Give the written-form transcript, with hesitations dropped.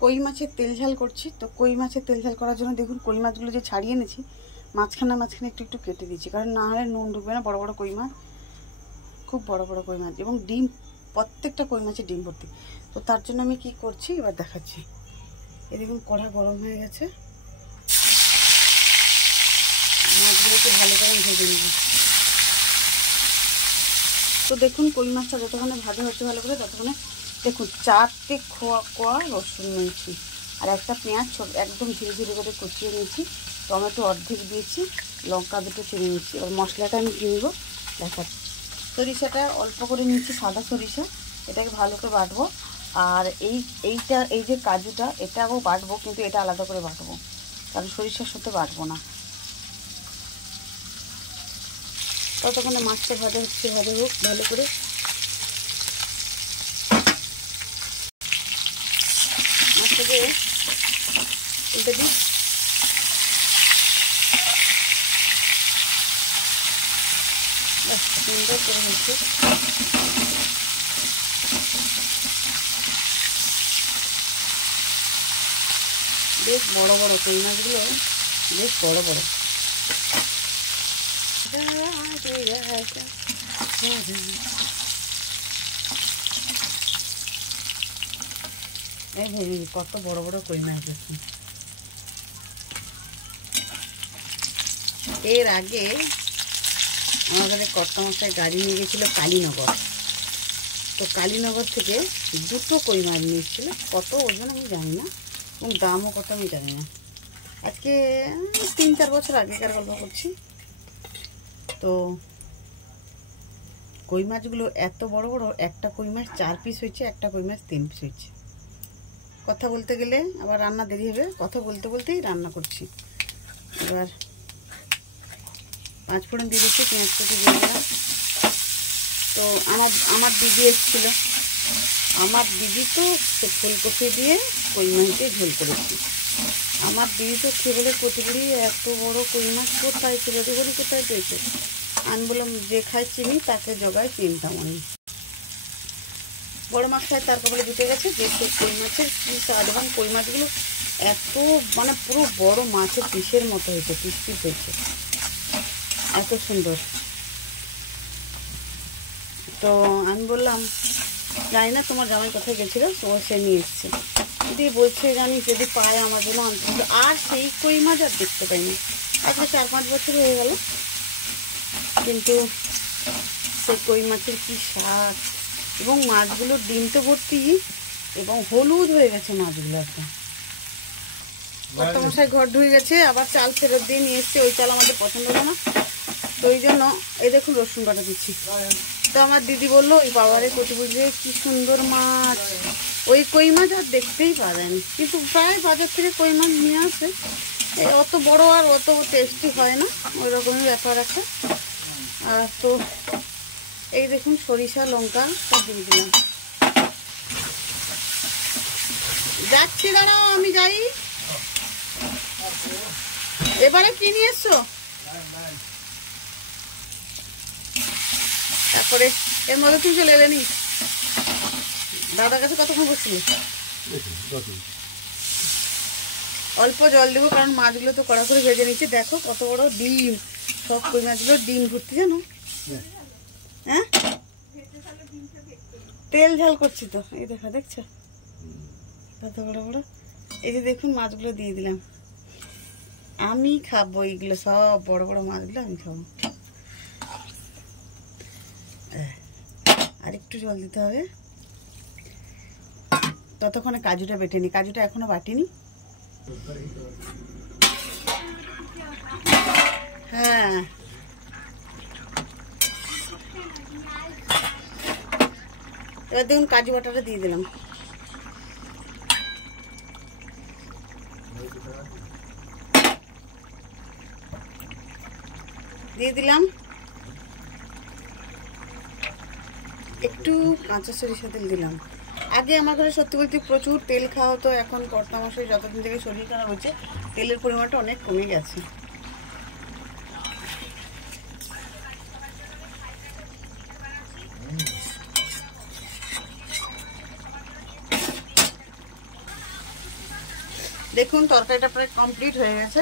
কই মাছের তেল ঝাল করছি। তো কই মাছের তেল ঝাল করার জন্য দেখুন কই মাছগুলো যে ছাড়িয়ে এনেছি মাঝখানে একটু একটু কেটে দিচ্ছি, কারণ না হলে নুন ঢুকবে না। বড় বড় কই মাছ, খুব বড় বড় কই মাছ, এবং ডিম, প্রত্যেকটা কই মাছের ডিম ভর্তি। তো তার জন্য আমি কি করছি এবার দেখাচ্ছি। এই দেখুন কড়া গরম হয়ে গেছে, মাছগুলোকে ভালো করে ভেজে নেব। তো দেখুন কই মাছটা যতক্ষণে ভাজা হচ্ছে ভালো করে, ততক্ষণে দেখুন 4টে কোয়া রসুন নিয়েছি, আর একটা পেঁয়াজ একদম ধীরে ধীরে করে কুচিয়ে নিয়েছি, টমেটো অর্ধেক দিয়েছি, লঙ্কা দুটো চিনে নিচ্ছি। এবার মশলাটা আমি কী নেবো দেখাচ্ছি। সরিষাটা অল্প করে নিচ্ছি, সাদা সরিষা, এটাকে ভালো করে বাটবো। আর এই যে কাজুটা, এটাও বাটবো, কিন্তু এটা আলাদা করে বাটবো, কারণ সরিষার সাথে বাটবো না। ততক্ষণে মাছটা ভাজা হচ্ছে, ভাজা হোক ভালো করে। মাছটাকে উল্টে দিই, সুন্দর করে হচ্ছে। বেশ বড় বড় কই মাছগুলো, বেশ বড় বড়। কত বড় বড় কই মাছ আছে। এর আগে আমাদের কর্তামশাই গাড়ি নিয়ে গেছিল কালীনগর। তো কালীনগর থেকে 2টো কই মাছ নিয়ে এসেছিল। কত ওজন আমি জানি না, এবং দামও কত আমি জানি না। আজকে 3-4 বছর আগেকার গল্প করছি। তো কই মাছগুলো এত বড় বড়, একটা কই মাছ 4 পিস হয়েছে, একটা কই মাছ 3 পিস হয়েছে। কথা বলতে গেলে আবার রান্না দেরি হবে, কথা বলতে বলতেই রান্না করছি। এবার 5 ফোড়ন দিয়ে দিচ্ছি, পেঁয়াজ কেটে দিয়ে দিলাম। তো আমার দিদি এসেছিলো, আমার দিদি তো ফুলকপি দিয়ে কই মাছ দিয়ে ঝোল করেছি। আমার দিদি তো খেয়ে বলে কতগুলি এত বড় কই মাছ কোথায় ছিল, দেখুন কোথায় পেয়েছে। আমি বললাম যে খায় চিনি তাকে জগায় চিনতাম আমি। বড় মাছ খায় তার কপালে জুটে গেছে। যে কই মাছের কী স্বাদ, এবং কই মাছগুলো এত মানে পুরো বড় মাছের পিসের মতো হয়েছে, পিস পিস হয়েছে, এত সুন্দর। তো আমি বললাম জানি না তোমার জামাই কোথায় গেছিলো, তো সে নিয়ে এসছে। দিদি বলছে জানি যদি পায় আমার জন্য আনতে। আর সেই কই মাছ আর দেখতে পাইনি, আজকে 4-5 বছর হয়ে গেল, কিন্তু সেই কই মাছের কী স্বাদ। এবং মাছগুলোর ডিম তো ভর্তি, এবং হলুদ হয়ে গেছে মাছগুলো একদম। কর্তামশাই ঘর ধুয়ে গেছে, আবার চাল ফেরত দিয়ে নিয়ে এসছে। ওই চাল আমাদের পছন্দ হলো না, তো ওই জন্য এই দেখুন রসুন বাটা দিচ্ছি। তো আমার দিদি বললো ওই বাবারে কত বুঝলে কি সুন্দর মাছ, ওই কই মাছ আর দেখতেই পাওয়া যায়নি। কিন্তু প্রায় বাজার থেকে কই মাছ নিয়ে আসে, অত বড় আর অত টেস্টি হয় না, ওই রকমই ব্যাপার একটা। আর তো এই দেখুন সরিষা লঙ্কা সব দিয়ে দিলাম। যাচ্ছি, দাঁড়াও আমি যাই। এবারে কি নিয়ে এসছো? তারপরে এর মধ্যে তুমি চলে এলে নি, দাদার কাছে কতক্ষণ বসছিলি? অল্প জল দেবো, কারণ মাছগুলো তো কড়া করে ভেজে নিচ্ছে। দেখো কত বড় ডিম, সব কই মাছগুলো ডিম ভর্তি, জানো? হ্যাঁ, তেল ঝাল করছি তো, এই দেখো, দেখছো কত বড় বড়। এই যে দেখুন মাছগুলো দিয়ে দিলাম। আমি খাবো এইগুলো, সব বড় বড় মাছগুলো আমি খাবো। আর একটু জল দিতে হবে। ততক্ষণে কাজুটা বেটে নি, কাজুটা এখনো বাটিনি। হ্যাঁ, এবার দেখুন কাজু বাটাটা দিয়ে দিলাম। দিয়ে দিলাম একটু কাঁচা সরিষা তেল দিলাম। আগে আমার ঘরে সত্যি বলতে প্রচুর তেল খাওয়া হতো, এখন কর্তামশাই যতদিন থেকে শরীর খারাপ হচ্ছে তেলের পরিমাণটা অনেক কমে গেছে। দেখুন তরকারিটা প্রায় কমপ্লিট হয়ে গেছে।